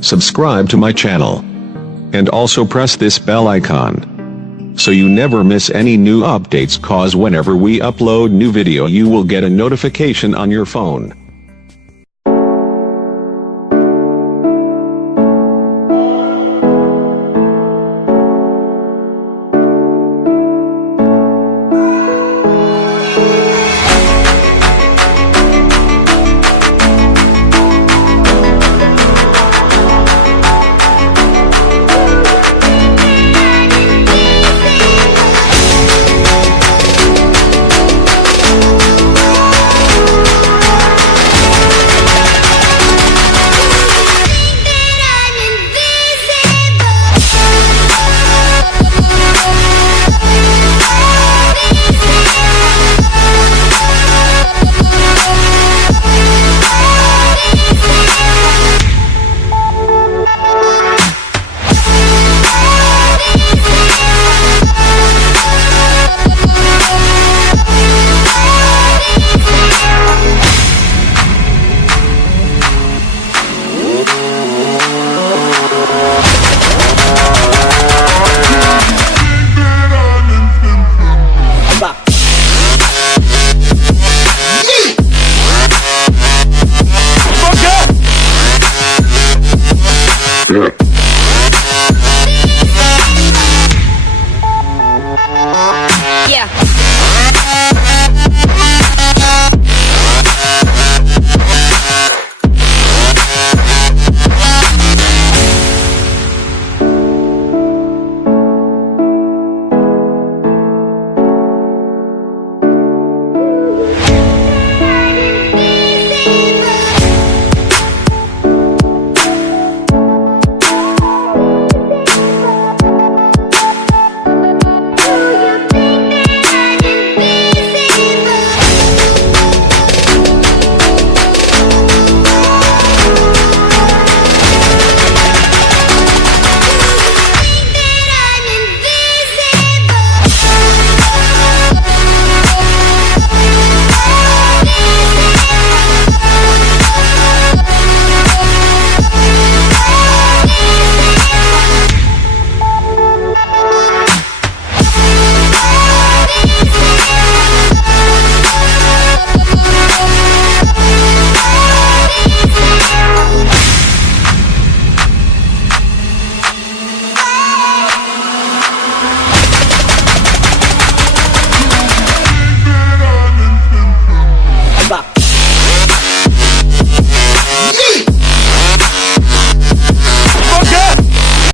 Subscribe to my channel. And also press this bell icon, so you never miss any new updates, cause whenever we upload new video you will get a notification on your phone. Yeah.